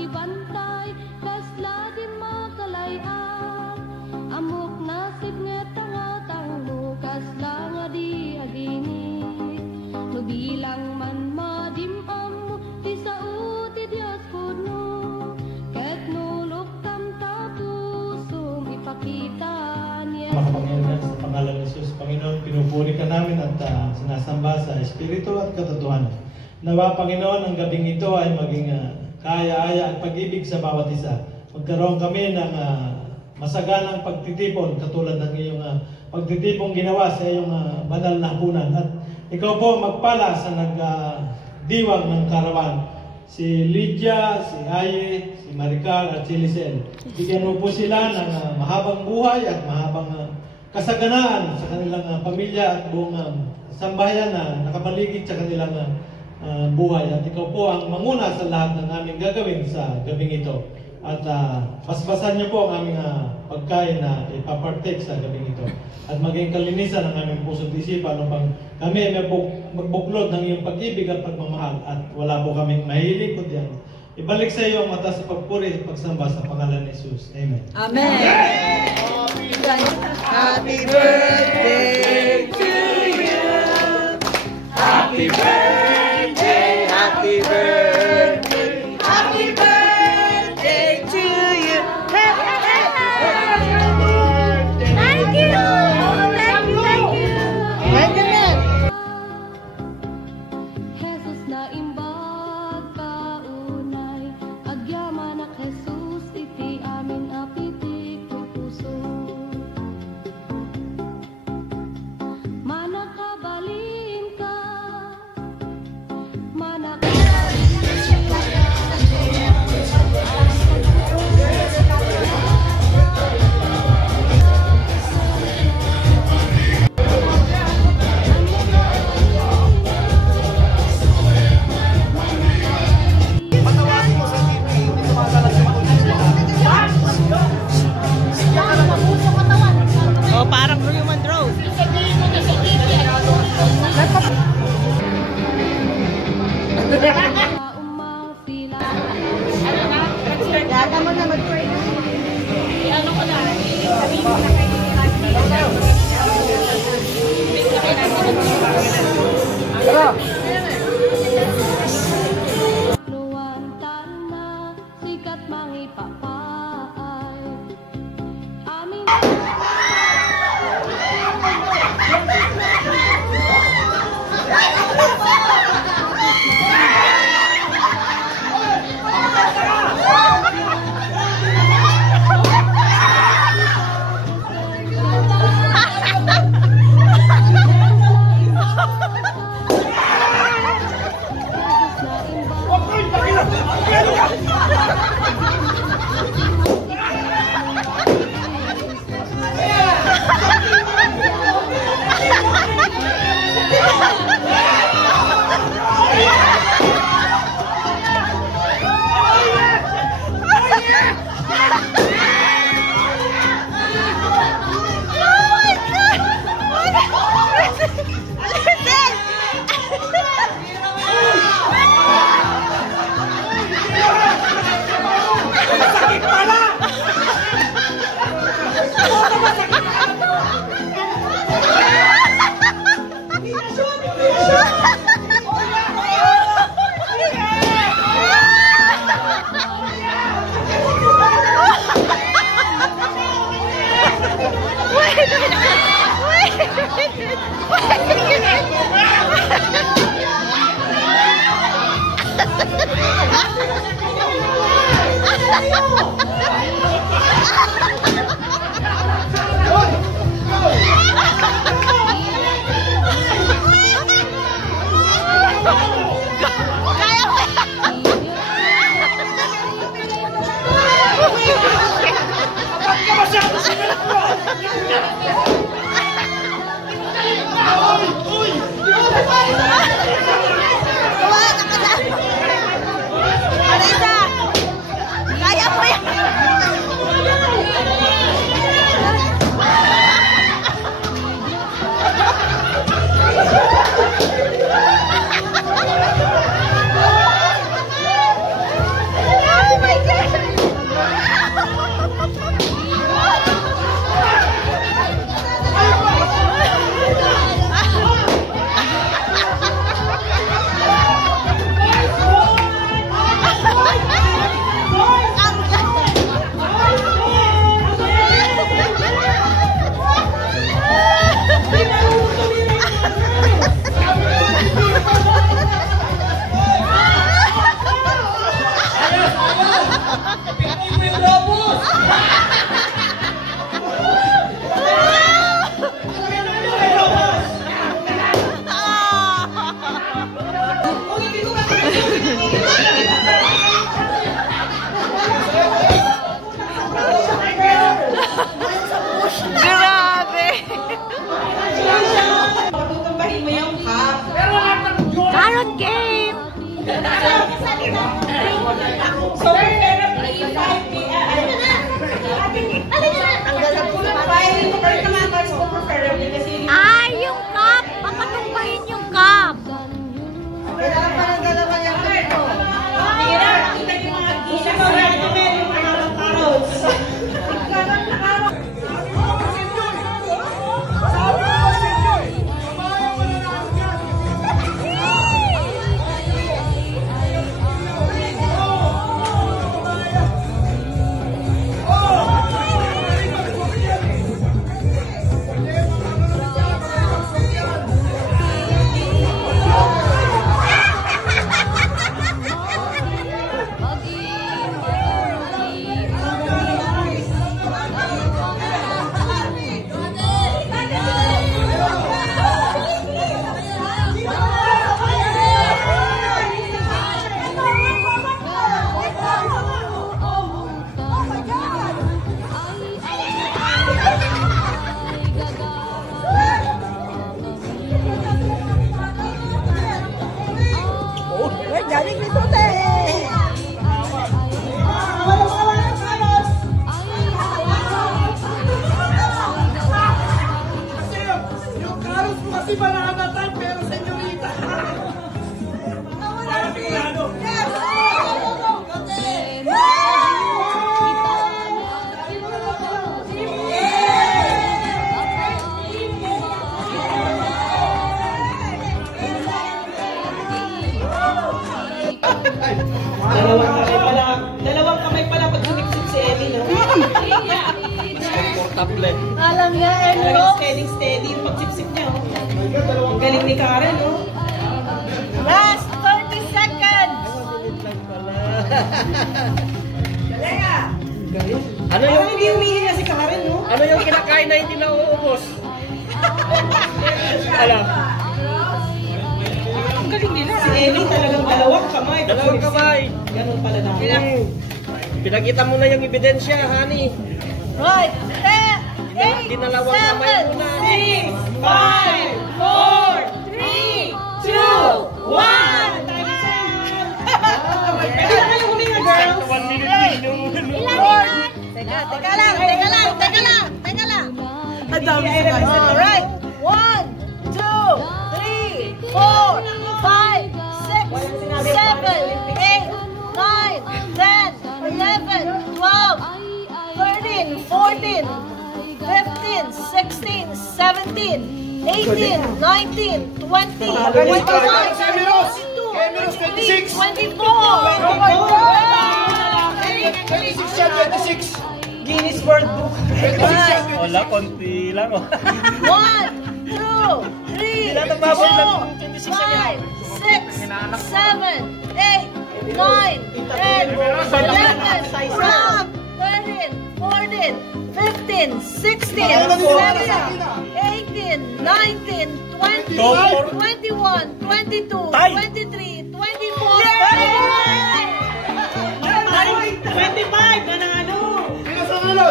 makibantay, kasla din makalayan. Amok nasib nga tangatang mo, kasla nga di agini. Nubilang man madimam mo, di sa uti Diyos puno. Ket nulok tam tapusong ipakita niya. Makapangyarihan sa pangalan ni Jesus, Panginoon, pinupuri ka namin at sinasamba sa Espiritu at katotohanan. Nawa, Panginoon, ang gabing ito ay maging kaaya-aya at pag-ibig sa bawat isa. Magkaroon kami ng masaganang pagtitipon katulad ng iyong pagtitipong ginawa sa iyong banal na hapunan. At ikaw po magpala sa nagdiwang ng karawan. Si Lydia, si Aye, si Maricar at si Lisel. Bigyan mo po sila ng mahabang buhay at mahabang kasaganaan sa kanilang pamilya at buong sambahayan na nakapaligid sa kanilang buhay. At ikaw po ang manguna sa lahat ng aming gagawin sa gabing ito. At basbasan niyo po ang aming pagkain na ipapartake sa gabing ito. At maging kalinisan ang aming puso't isipan upang kami may magbuklod ng iyong pag-ibig at pagmamahal. At wala po kaming mahilig po diyan. Ibalik sa iyo ang mata sa pagpuri at pagsamba sa pangalan ni Jesus. Amen. Amen. Happy birthday to you. Happy birthday. Happy birthday. Happy birthday to you. Thank you. Thank you. Thank you. Jesus na imbag kaunay, agyaman na Jesus iti amin apitik ng puso. Manakabalin ka, Oh, parang human drone. umang sila. Dada mo na mag-pray. Ano ko na? Luwantan na sikat mangipapaay. Amin. Sakit pala! Isa pa rin yung mga carrots. Dalawang kamay pala pag sumiksik si Ellie, no? Alam niya, Elio. Steady yung pagsipsip niya, oh. Ang galing ni Karen, no? Last 30 seconds. Ano yung hindi umihi na si Karen, no? Ano yung kinakain na hindi nauubos? Alam. Ang galing nila. Si Ellie talagang dalawang kamay. Dalawang kamay. Ganun pala na. Pinakita mo na yung ebidensya, honey. Right. 10, 8, 7, 6, Dinalawang kamay muna. 5, 4, 3, 2, 1. Kaya kayo huminga, girls. 1 minute yung Teka lang. Ang dami sila. Alright. 1, 2, 3, 4, 5, 6, 7, 8, 9, 10, 11, 12, 13, 14, 15, 16, 17, 18, 19, 20, 21, 22, 23, 24. Guinness World Book. Wala, konti lang. 1, 2, 3, 4, 5, 6, 7, 8, 9, 10, 11, 12, 13, 14, 15, 16, 17, 18, 19, 20, 21, 22, 23, 24, 25!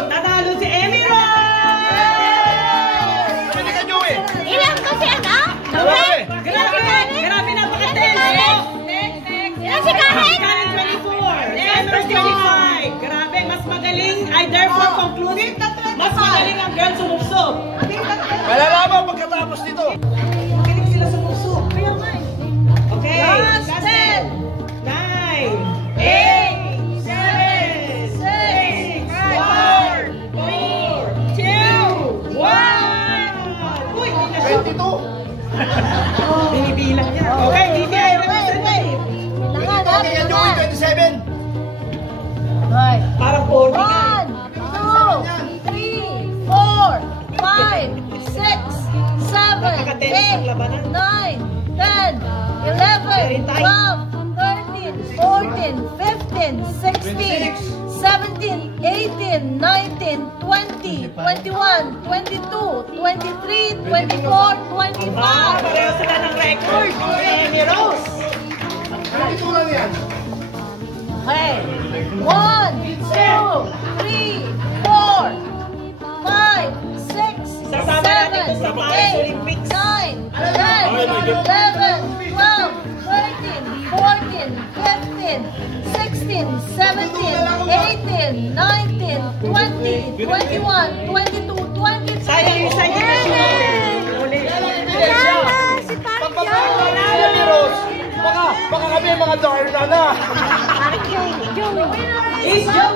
Nanalo si Emmy Rose! Ilan kasi ano? Grabe napaka-tense! Ilan si Karen? Karen 24! Emmy 25! Grabe, mas magaling. I therefore conclude, mas magaling ang girl sumubsob. Malalaman pagkatapos nito. Magaling sila sumubsob. Okay. Last 10, 9, 8, 7, 6, 5, 4, 2, 1! Uy, 22! Binibilang niya. Okay, DTI representative. Bilangan. 27. Right. Parang 40 ka. 1, 2, 3, 4, 5, 6, 7, 8, 9, 10, 11, 12, 13, 14, 15, 16, 17, 18, 19, 20, 21, 22, 23, 24, 25. Pareho sila ng record. Emmy Rose. Okay. 1, 2, 3, 4, 5, 6, Sasama natin 7, ito sa Paris 8, Olympics. 9, 10, 11, 12, 13, 14, 15, 16, 17, 18, 19, 20, 21, 22, 23. Sayang yung sayang na siya. Uli. Si Parang Baka kami mga darna na. Yung Is Joe